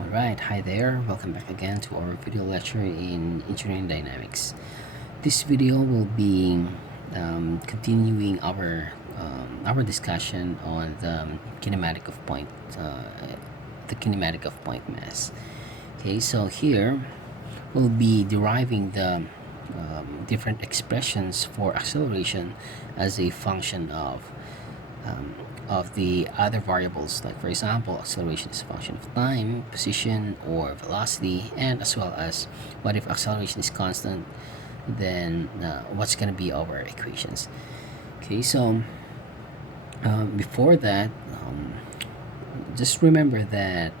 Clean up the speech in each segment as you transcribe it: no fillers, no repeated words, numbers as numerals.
Alright, hi there. Welcome back again to our video lecture in engineering dynamics. This video will be continuing our discussion on the kinematic of point mass. Okay, so here we'll be deriving the different expressions for acceleration as a function um, of the other variables, like for example acceleration is a function of time, position, or velocity, and as well as what if acceleration is constant, then what's going to be our equations. Okay, so before that, just remember that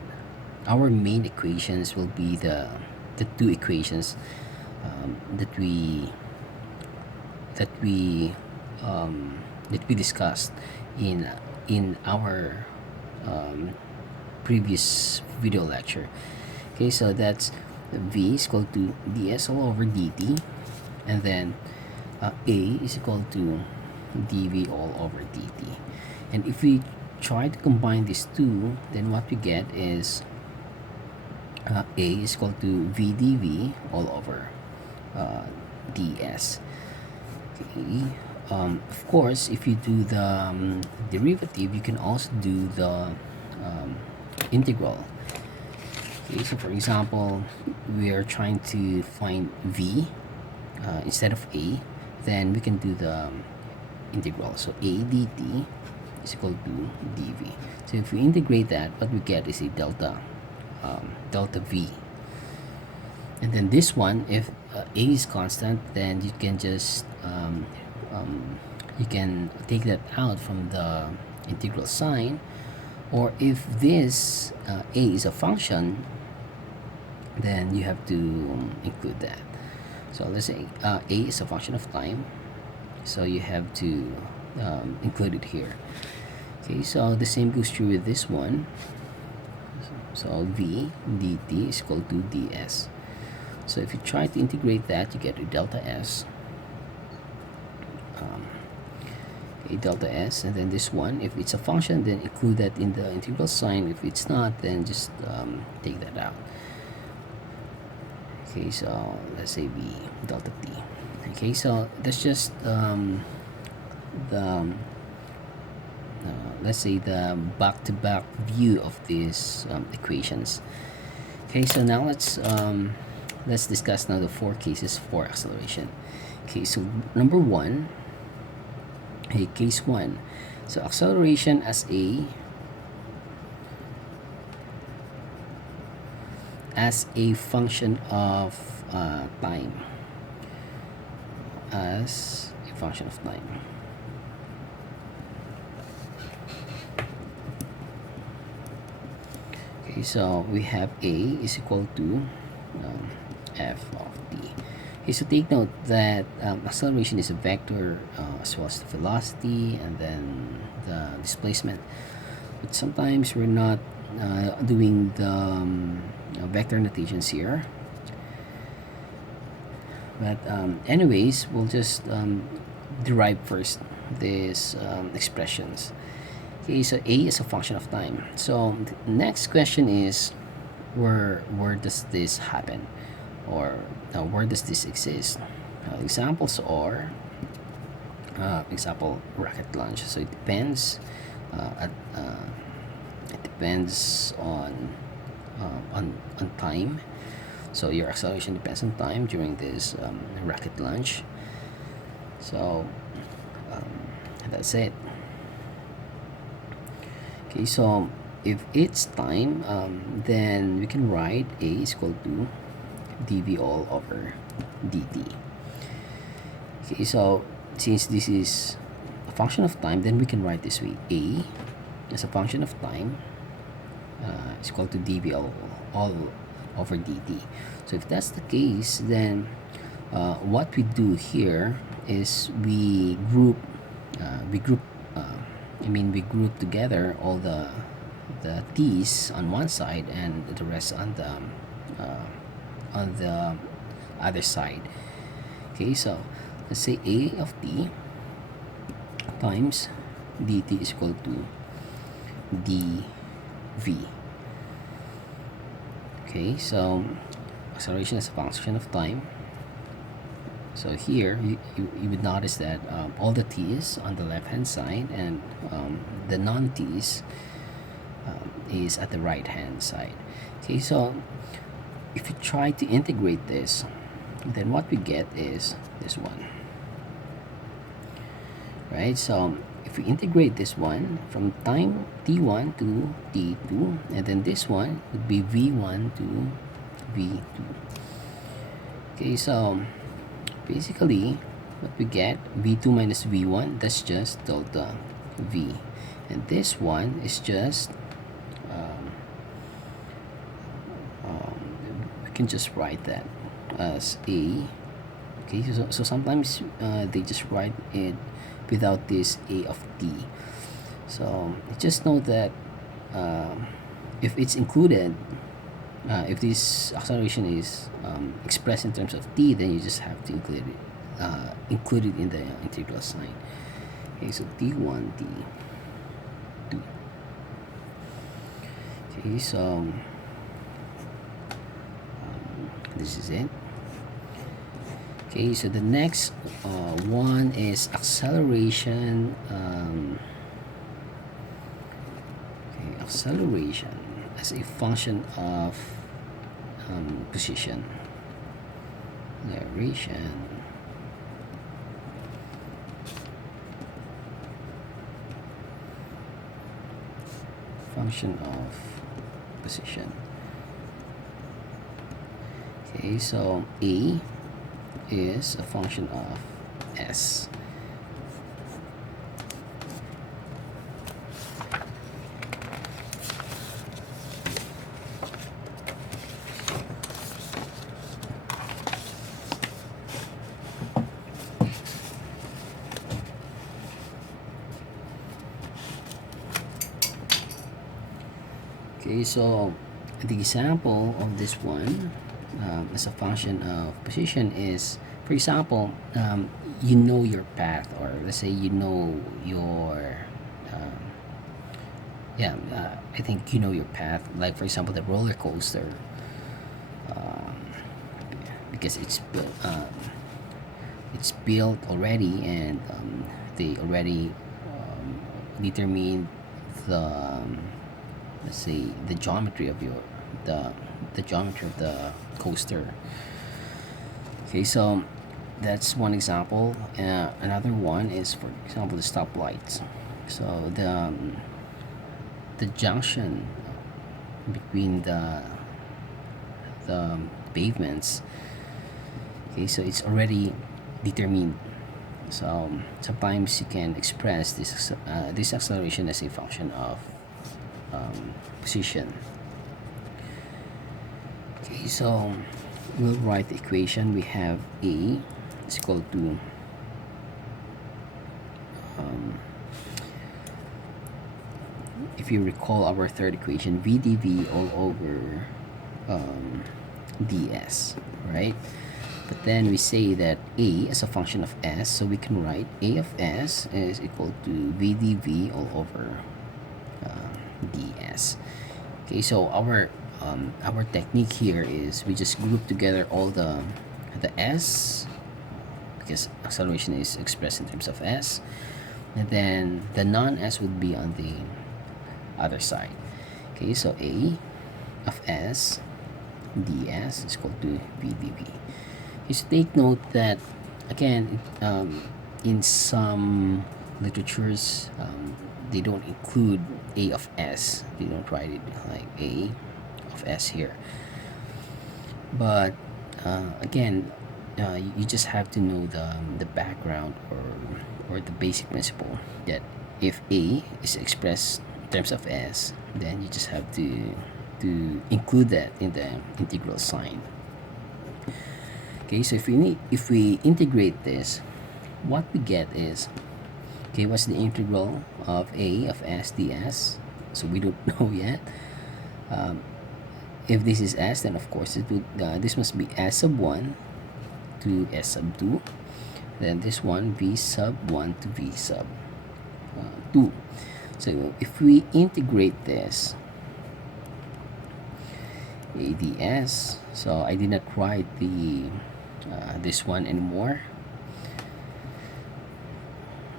our main equations will be the two equations that that we we discussed in our um, previous video lecture. Okay, so that's v is equal to ds all over dt, and then a is equal to dv all over dt. And if we try to combine these two, then what we get is a is equal to v dv all over ds. Okay. Of course, if you do the derivative, you can also do the integral. Okay, so for example, we are trying to find v instead of a, then we can do the integral. So a dt is equal to dv. So if we integrate that, what we get is a delta v. And then this one, if a is constant, then you can take that out from the integral sign. Or if this a is a function, then you have to include that. So let's say a is a function of time, so you have to include it here. Okay, so the same goes true with this one. So v dt is equal to ds. So if you try to integrate that, you get a delta s, and then this one, if it's a function, then include that in the integral sign. If it's not, then just take that out. Okay, so let's say v delta t. Okay, so that's just the let's say the back-to-back view of these equations. Okay, so now let's discuss now the four cases for acceleration. Okay, so number one, okay, case one. So acceleration as a function of time, as a function of time. Okay, so we have a is equal to f of t. Okay, so take note that acceleration is a vector as well as the velocity and then the displacement. But sometimes we're not doing the vector notations here. But anyways, we'll just derive first these expressions. Okay, so a is a function of time. So the next question is, where does this happen, or where does this exist? Examples are example rocket launch. So it depends on time. So your acceleration depends on time during this rocket launch. So that's it. Okay, so if it's time, then we can write a is equal to dv all over dt. Okay, so since this is a function of time, then we can write this way: a as a function of time is equal to dv all over dt. So if that's the case, then what we do here is we group together all the t's on one side and the rest on the other side. Okay, so let's say a of t times dt is equal to dv. Okay, so acceleration is a function of time. So here you would notice that all the t's on the left hand side, and the non-t's is at the right hand side. Okay, so if you try to integrate this, then what we get is this one, right? So if we integrate this one from time t1 to t2, and then this one would be v1 to v2. Okay, so basically what we get, v2 minus v1, that's just delta v, and this one is just we can just write that as a, okay, so sometimes they just write it without this a of t. So just know that if it's included, if this acceleration is expressed in terms of t, then you just have to include it in the integral sign. Okay, so t1, t2. Okay, so this is it. Okay, so the next one is acceleration. Acceleration as a function of position. Acceleration function of position. Okay, so a is a function of s. Okay, so the example of this one as a function of position is, for example, you know your path, or let's say you know your I think you know your path, like for example the roller coaster, um, because it's built already, and they already determine the let's say the geometry of the geometry of the coaster. Okay, so that's one example. Another one is, for example, the stoplights. So the junction between the pavements. Okay, so it's already determined. So sometimes you can express this acceleration as a function of position. Okay, so we'll write the equation. We have a is equal to if you recall our third equation, v dv all over ds, right? But then we say that a is a function of s, so we can write a of s is equal to v dv all over ds. Okay, so our technique here is we just group together all the s, because acceleration is expressed in terms of s, and then the non-s would be on the other side. Okay, so a of s ds is equal to v dv. Just take note that again, in some literatures, they don't include a of s. They don't write it like a of s here. But again, you just have to know the background, or the basic principle, that if a is expressed in terms of s, then you just have to include that in the integral sign. Okay, so if we integrate this, what we get is, okay, what's the integral of a of s ds? So we don't know yet. If this is s, then of course this must be s sub 1 to s sub 2. Then this one v sub 1 to v sub 2. So if we integrate this, ADS. So I did not write the this one anymore.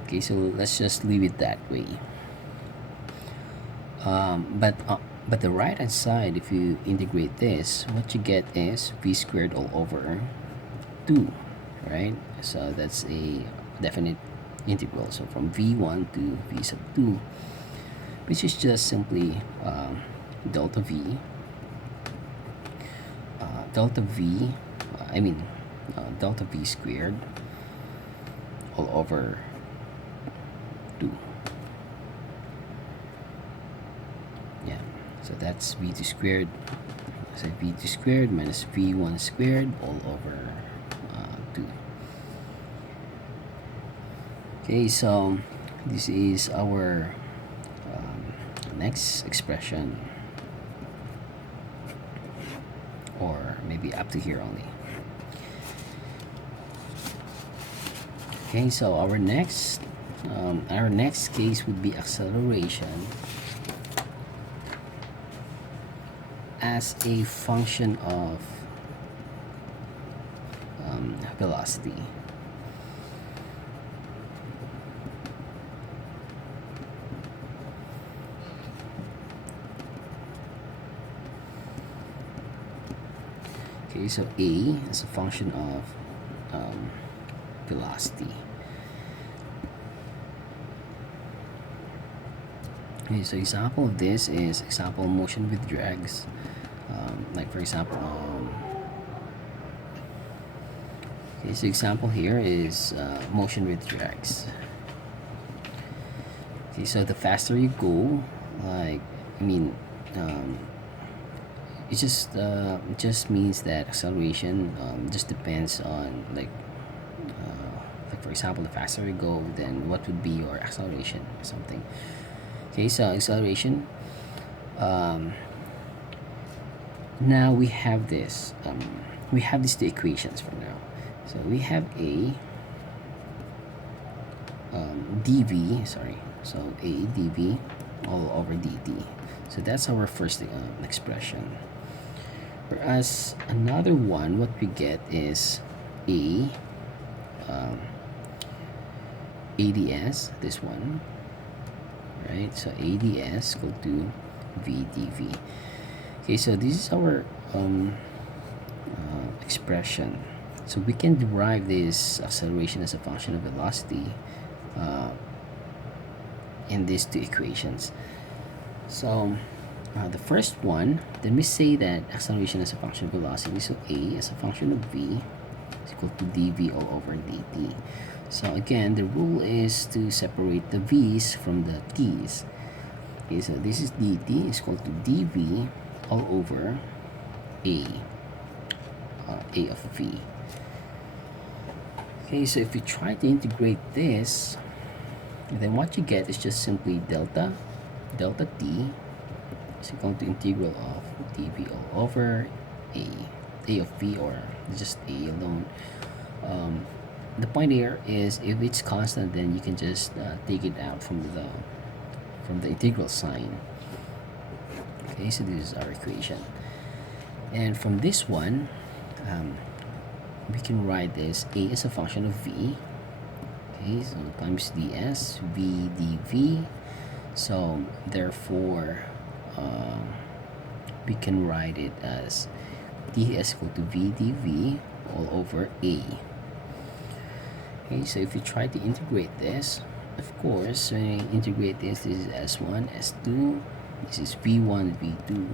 Okay, so let's just leave it that way. But the right hand side, if you integrate this, what you get is v squared all over 2, right? So that's a definite integral. So from v1 to v sub 2, which is just simply delta v, delta v, delta v squared all over 2. Yeah, so that's v2 squared. So v2 squared minus v1 squared all over 2. Okay, so this is our next expression, or maybe up to here only. Okay, so our next case would be acceleration as a function of velocity. Okay, so A is a function of velocity. Okay, so example of this is example motion with drags. Like for example, okay, so example here is motion with drags. Okay, so the faster you go, like it just means that acceleration just depends on like for example, the faster you go, then what would be your acceleration or something. Okay, so acceleration. Now we have this. We have these two equations for now. So we have a dv. Sorry. So a dv all over dt. So that's our first expression. Whereas another one, what we get is a ADS. This one, right? So ADS equal to v dv. Okay, so this is our expression. So we can derive this acceleration as a function of velocity in these two equations. So the first one, then we say that acceleration as a function of velocity. So A as a function of v is equal to dv all over dt. So again, the rule is to separate the v's from the t's. Okay, so this is dt is equal to dv all over a of v. Okay, so if you try to integrate this, then what you get is just simply delta t is equal to integral of dv all over a of v, or just a alone. The point here is if it's constant, then you can just take it out from the integral sign. Okay, so this is our equation, and from this one we can write this a as a function of v. Okay, so times ds v dv. So therefore we can write it as d is equal to v dv all over a. Okay, so if you try to integrate this, of course when you integrate this is s1 s2, this is v1 v2,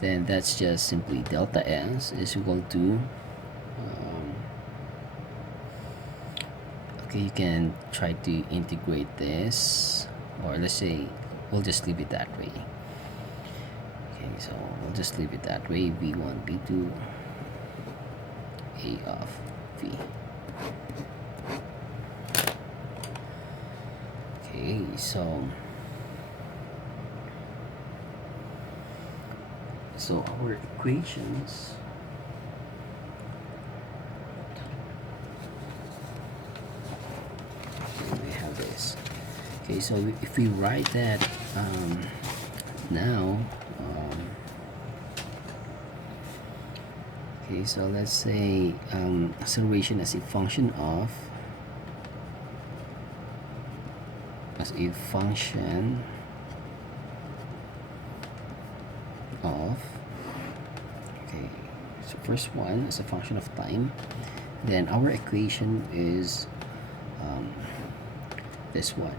then that's just simply delta s is equal to okay, you can try to integrate this, or let's say we'll just leave it that way. Okay, so we'll just leave it that way, v1 v2 a of v. Okay, so our equations we have this. Okay, so if we write that now Okay, so let's say acceleration as a function of okay, so first one is a function of time. Then our equation is this one.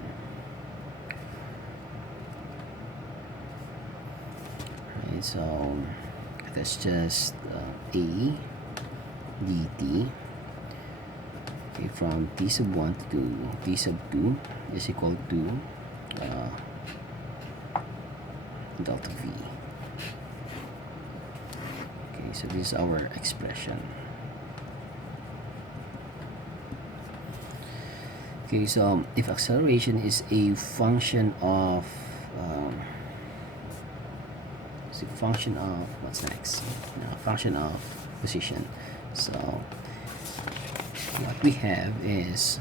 Right, so that's just a dt, okay, from t sub 1 to t sub 2 is equal to delta v. Okay, so this is our expression. Okay, so if acceleration is a function of what's next? Function of position. So what we have is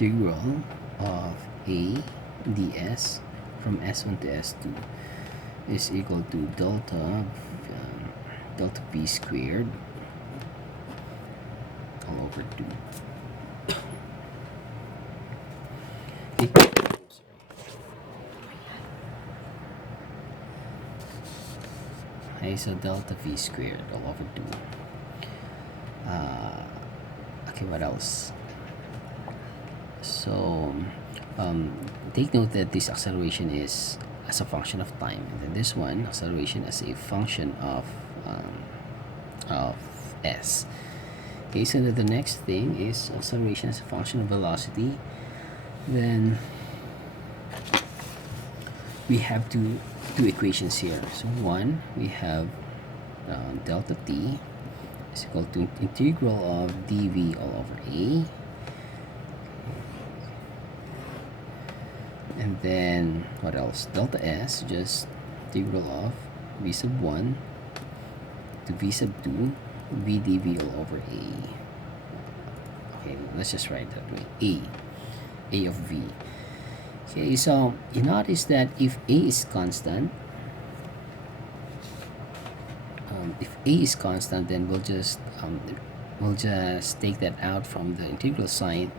integral of a ds from s1 to s2 is equal to delta v squared all over 2. Okay, so delta v squared all over 2. Okay, what else? So take note that this acceleration is as a function of time, and then this one acceleration as a function of s. Okay, so the next thing is acceleration as a function of velocity. Then we have two equations here. So one, we have delta t is equal to integral of dv all over a, and then what else? Delta s, just integral of v sub 1 to v sub 2 v dv all over a. Okay, let's just write that way, a of v. Okay, so you notice that if a is constant, then we'll just take that out from the integral sign.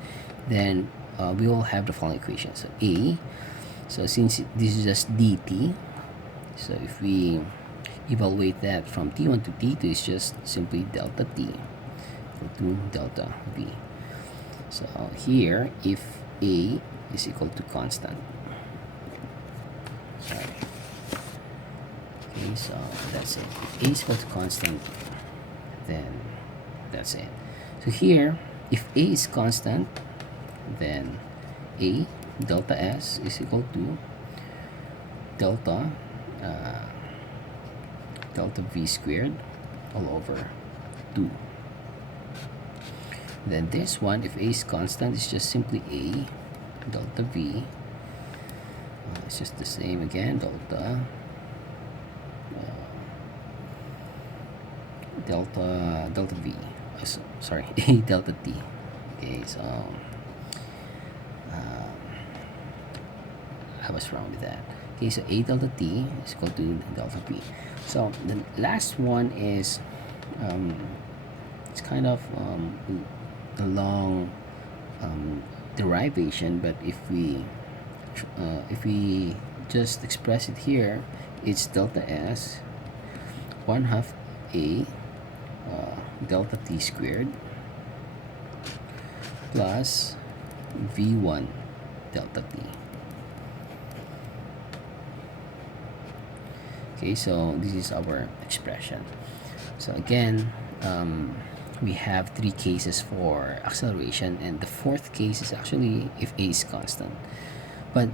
Then we will have the following equation. So a, so since this is just dt, so if we evaluate that from t1 to t2, it's just simply delta t equal to delta v. So here, if a is equal to constant, okay, so that's it. If a is equal to constant, then that's it. So here, if a is constant, then a delta s is equal to delta v squared all over 2. Then this one, if a is constant, is just simply a delta v. It's just the same again, delta v. Sorry, a delta t. Okay, so I was wrong with that. Okay, so a delta t is equal to delta v. So the last one is it's kind of a long derivation, but if we just express it here, it's delta s 1/2 a delta t squared plus v1 delta t. Okay, so this is our expression. So again, we have 3 cases for acceleration, and the 4th case is actually if a is constant. But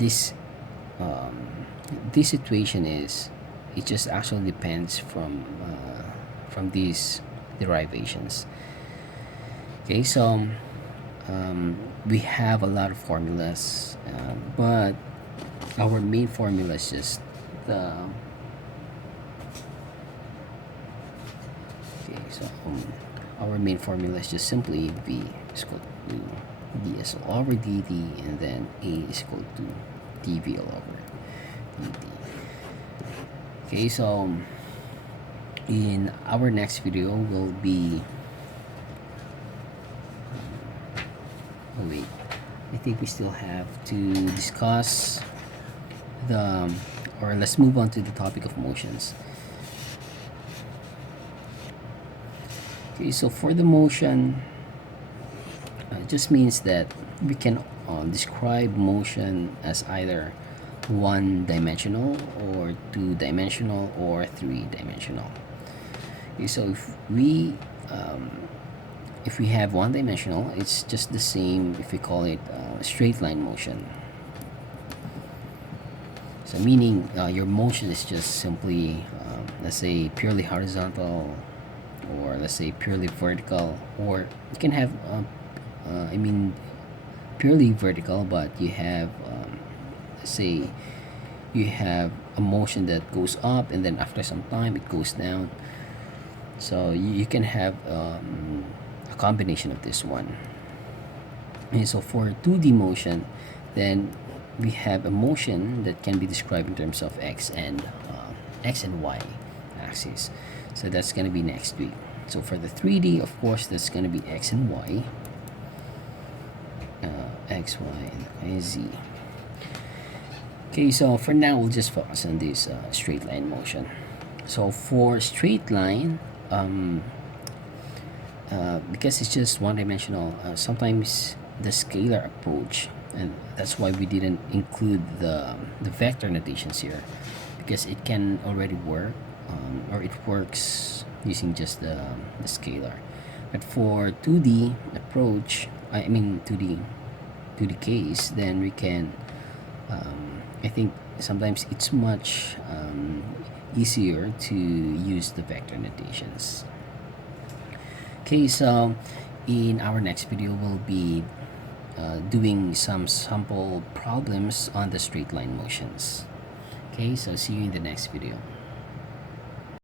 this situation is, it just actually depends from these derivations. Okay, so we have a lot of formulas, but our main formula is just the our main formula is just simply v is equal to ds all over dt, and then a is equal to dv all over dt. Okay, so In our next video will be, oh wait, I think we still have to discuss the, or let's move on to the topic of motions. Okay, so for the motion, it just means that we can describe motion as either one-dimensional or two-dimensional or three-dimensional. Okay, so if we have one-dimensional, it's just the same if we call it straight line motion. So meaning your motion is just simply, let's say, purely horizontal, or let's say purely vertical, or you can have purely vertical, but you have let's say you have a motion that goes up and then after some time it goes down. So you can have a combination of this one. And so for 2D motion, then we have a motion that can be described in terms of x and y axis. So that's going to be next week. So for the 3D, of course, that's going to be x and y, x, y, and z. Okay, so for now, we'll just focus on this straight line motion. So for straight line, because it's just one-dimensional, sometimes the scalar approach, and that's why we didn't include the vector notations here, because it can already work, or it works using just the scalar. But for 2D approach, 2D case, then we can, I think sometimes it's much easier to use the vector notations. Okay, so in our next video, we'll be doing some sample problems on the straight line motions. Okay, so see you in the next video.